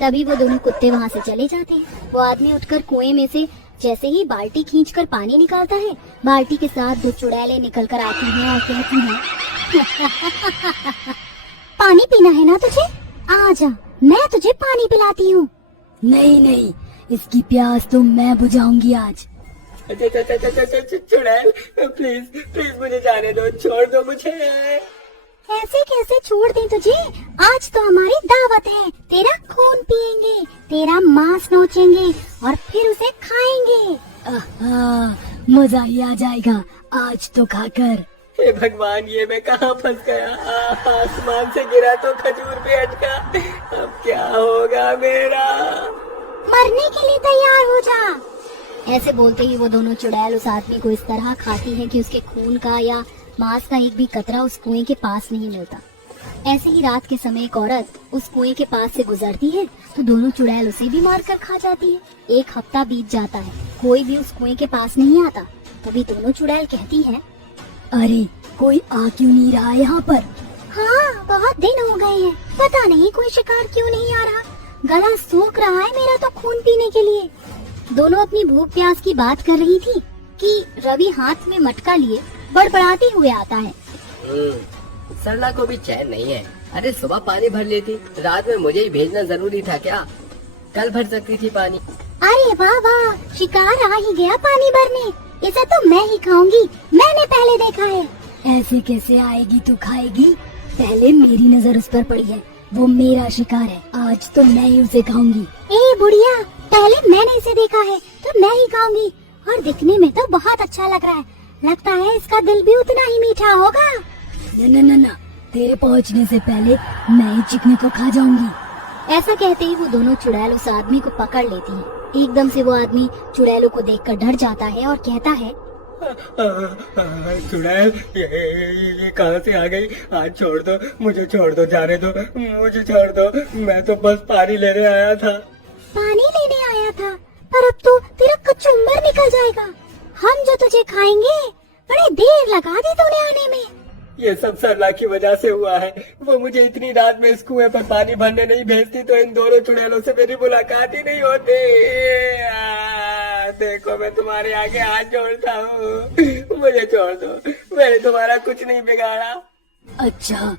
तभी वो दोनों कुत्ते वहाँ से चले जाते हैं। वो आदमी उठकर कुएं में से जैसे ही बाल्टी खींचकर पानी निकालता है, बाल्टी के साथ दो चुड़ैलें निकल कर आती हैं और कहती हैं पानी पीना है ना तुझे? आजा, मैं तुझे पानी पिलाती हूँ। नहीं नहीं, इसकी प्यास तो मैं बुझाऊंगी आज। चुड़ैल, प्लीज प्लीज मुझे जाने दो, छोड़ दो मुझे। ऐसे कैसे छोड़ दें तुझे? आज तो हमारी दावत है, तेरा खून पिएंगे, तेरा मांस नोचेंगे और फिर उसे खाएंगे। मजा ही आ जाएगा आज तो खाकर। हे भगवान, ये मैं कहाँ फंस गया? आसमान से गिरा तो खजूर पे अटका, अब क्या होगा मेरा? मरने के लिए तैयार हो जा। ऐसे बोलते ही वो दोनों चुड़ैल उस आदमी को इस तरह खाती हैं कि उसके खून का या मांस का एक भी कतरा उस कुएं के पास नहीं मिलता। ऐसे ही रात के समय एक औरत उस कुएं के पास से गुजरती है तो दोनों चुड़ैल उसे भी मारकर खा जाती है। एक हफ्ता बीत जाता है, कोई भी उस कुएं के पास नहीं आता। तभी दोनों चुड़ैल कहती हैं, अरे कोई आ क्यों नहीं रहा यहाँ पर? हाँ, बहुत दिन हो गए हैं, पता नहीं कोई शिकार क्यों नहीं आ रहा। गला सूख रहा है मेरा तो खून पीने के लिए। दोनों अपनी भूख प्यास की बात कर रही थी कि रवि हाथ में मटका लिए बड़बड़ाते हुए आता है। सरला को भी चैन नहीं है। अरे सुबह पानी भर लेती, रात में मुझे ही भेजना जरूरी था क्या? कल भर सकती थी पानी। अरे वाह वाह, शिकार आ ही गया पानी भरने। इसे तो मैं ही खाऊंगी, मैंने पहले देखा है। ऐसे कैसे आएगी तू खाएगी? पहले मेरी नजर उस पर पड़ी है, वो मेरा शिकार है, आज तो मैं ही उसे खाऊंगी। ए बुढ़िया, पहले मैंने इसे देखा है तो मैं ही खाऊंगी, और दिखने में तो बहुत अच्छा लग रहा है। लगता है इसका दिल भी उतना ही मीठा होगा। ना, तेरे पहुँचने से पहले मैं ही चिकने को खा जाऊंगी। ऐसा कहते ही वो दोनों चुड़ैल उस आदमी को पकड़ लेती हैं। एकदम से वो आदमी चुड़ैलों को देखकर डर जाता है और कहता है, चुड़ैल, ये कहाँ से आ गई? आज छोड़ दो मुझे, छोड़ दो, जाने दो मुझे, छोड़ दो। मैं तो बस पानी लेने आया था। पानी लेने आया था? पर अब तो तेरा कचुम्बर निकल जाएगा। हम जो तुझे खाएंगे, बड़ी देर लगा दी तूने आने में। ये सब सरला की वजह से हुआ है। वो मुझे इतनी रात में इस कुएं पर पानी भरने नहीं भेजती तो इन दोनों चुड़ैलों से मेरी मुलाकात ही नहीं होती। देखो, मैं तुम्हारे आगे हाथ जोड़ता हूँ, मुझे छोड़ दो, मैंने तुम्हारा कुछ नहीं बिगाड़ा। अच्छा,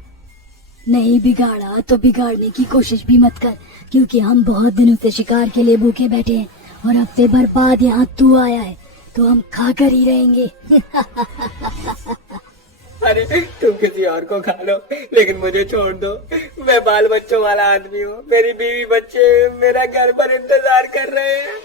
नहीं बिगाड़ा तो बिगाड़ने की कोशिश भी मत कर, क्योंकि हम बहुत दिनों से शिकार के लिए भूखे बैठे हैं और हफ्ते भर बाद यहाँ तू आया है तो हम खा कर ही रहेंगे। अरे तुम किसी और को खा लो, लेकिन मुझे छोड़ दो। मैं बाल बच्चों वाला आदमी हूँ, मेरी बीवी बच्चे मेरा घर पर इंतजार कर रहे हैं।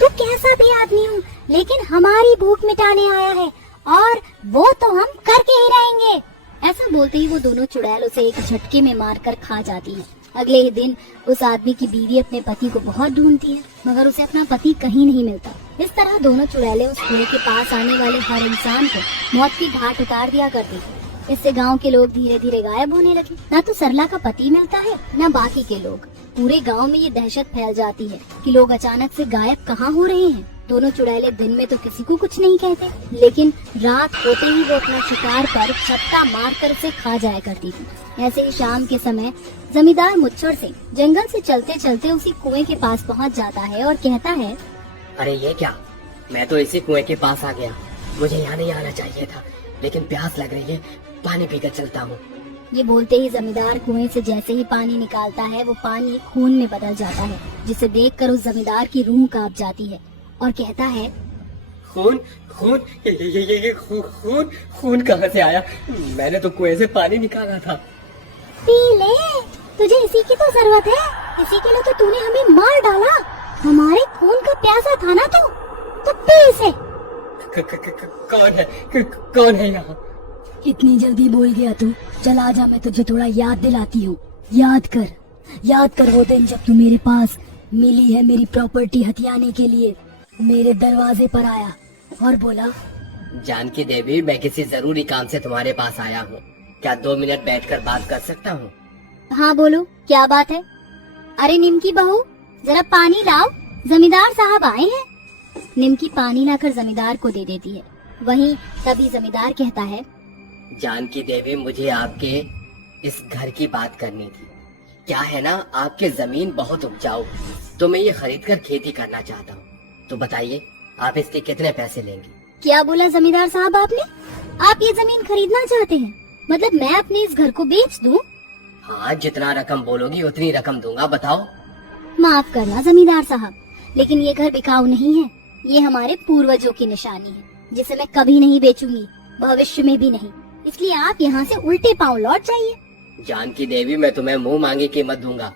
तू कैसा भी आदमी हो, लेकिन हमारी भूख मिटाने आया है और वो तो हम करके ही रहेंगे। ऐसा बोलते ही वो दोनों चुड़ैल उसे एक झटके में मारकर खा जाती है। अगले ही दिन उस आदमी की बीवी अपने पति को बहुत ढूंढती है, मगर उसे अपना पति कहीं नहीं मिलता। इस तरह दोनों चुड़ैलें उस कुएं के पास आने वाले हर इंसान को मौत की घाट उतार दिया करती थी। इससे गांव के लोग धीरे धीरे गायब होने लगे। न तो सरला का पति मिलता है, न बाकी के लोग। पूरे गांव में ये दहशत फैल जाती है कि लोग अचानक से गायब कहाँ हो रहे हैं। दोनों चुड़ैलें दिन में तो किसी को कुछ नहीं कहते, लेकिन रात होते ही वो अपना शिकार पर छत्ता मारकर उसे खा जाया करती थी। ऐसे ही शाम के समय जमींदार मुच्छर सिंह जंगल से चलते चलते उसी कुएं के पास पहुंच जाता है और कहता है, अरे ये क्या, मैं तो इसी कुएं के पास आ गया। मुझे यहाँ नहीं आना चाहिए था, लेकिन प्यास लग रही है, पानी पीकर चलता हूँ। ये बोलते ही जमींदार कुएं से जैसे ही पानी निकालता है, वो पानी खून में बदल जाता है, जिसे देखकर उस जमींदार की रूह कांप जाती है और कहता है, खून खून ये खून खून कहाँ से आया? मैंने तो कुएं से पानी निकाला था। पी ले, तुझे इसी की तो जरूरत है, इसी के लिए तो तूने हमें मार डाला। हमारे खून का प्यासा था ना तो पी इसे। कौन है यहाँ? इतनी जल्दी बोल गया तू? चल आजा, मैं तुझे थोड़ा याद दिलाती हूँ। याद कर वो दिन जब तू मेरे पास मिली है मेरी प्रॉपर्टी हथियाने के लिए, मेरे दरवाजे पर आया और बोला, जानकी देवी, मैं किसी जरूरी काम से तुम्हारे पास आया हूँ, क्या 2 मिनट बैठकर बात कर सकता हूँ? हाँ बोलो, क्या बात है? अरे निमकी बहू, जरा पानी लाओ, जमींदार साहब आए हैं। निमकी पानी लाकर जमींदार को दे देती है। वहीं तभी जमींदार कहता है, जानकी देवी, मुझे आपके इस घर की बात करनी थी। क्या है ना, आपकी जमीन बहुत उपजाऊ, तो मैं ये खरीद कर खेती करना चाहता हूँ। तो बताइए आप इसके कितने पैसे लेंगे? क्या बोला जमींदार साहब आपने? आप ये जमीन खरीदना चाहते हैं? मतलब मैं अपने इस घर को बेच दूं? हाँ, जितना रकम बोलोगी उतनी रकम दूंगा, बताओ। माफ करना जमींदार साहब, लेकिन ये घर बिकाऊ नहीं है। ये हमारे पूर्वजों की निशानी है, जिसे मैं कभी नहीं बेचूंगी, भविष्य में भी नहीं। इसलिए आप यहाँ से उल्टे पांव लौट जाइए। जानकी देवी, मैं तुम्हें मुंह मांगी कीमत दूंगा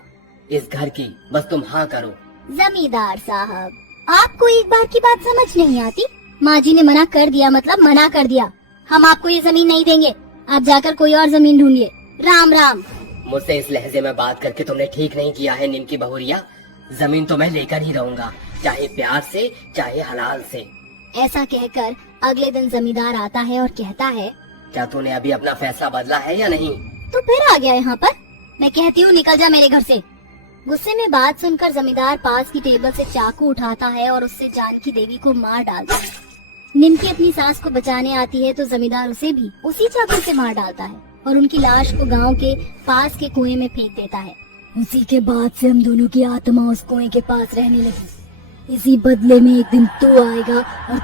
इस घर की, बस तुम हाँ करो। जमींदार साहब, आपको एक बार की बात समझ नहीं आती? माँ जी ने मना कर दिया मतलब मना कर दिया। हम आपको ये जमीन नहीं देंगे, आप जाकर कोई और जमीन ढूंढिए। राम राम। मुझसे इस लहजे में बात करके तुमने ठीक नहीं किया है निमकी बहुरिया। जमीन तो मैं लेकर ही रहूंगा, चाहे प्यार से चाहे हलाल से। ऐसा कहकर अगले दिन जमींदार आता है और कहता है, क्या तूने अभी अपना फैसला बदला है या नहीं? तो फिर आ गया यहाँ पर। मैं कहती हूँ निकल जा मेरे घर से। गुस्से में बात सुनकर जमींदार पास की टेबल से चाकू उठाता है और उससे जानकी देवी को मार डालता है। निमकी अपनी सास को बचाने आती है तो जमींदार उसे भी उसी चाकू से मार डालता है और उनकी लाश को गांव के पास के कुएं में फेंक देता है। उसी के बाद से हम दोनों की आत्मा उस कुएं के पास रहने लगी। इसी बदले में एक दिन तू आएगा और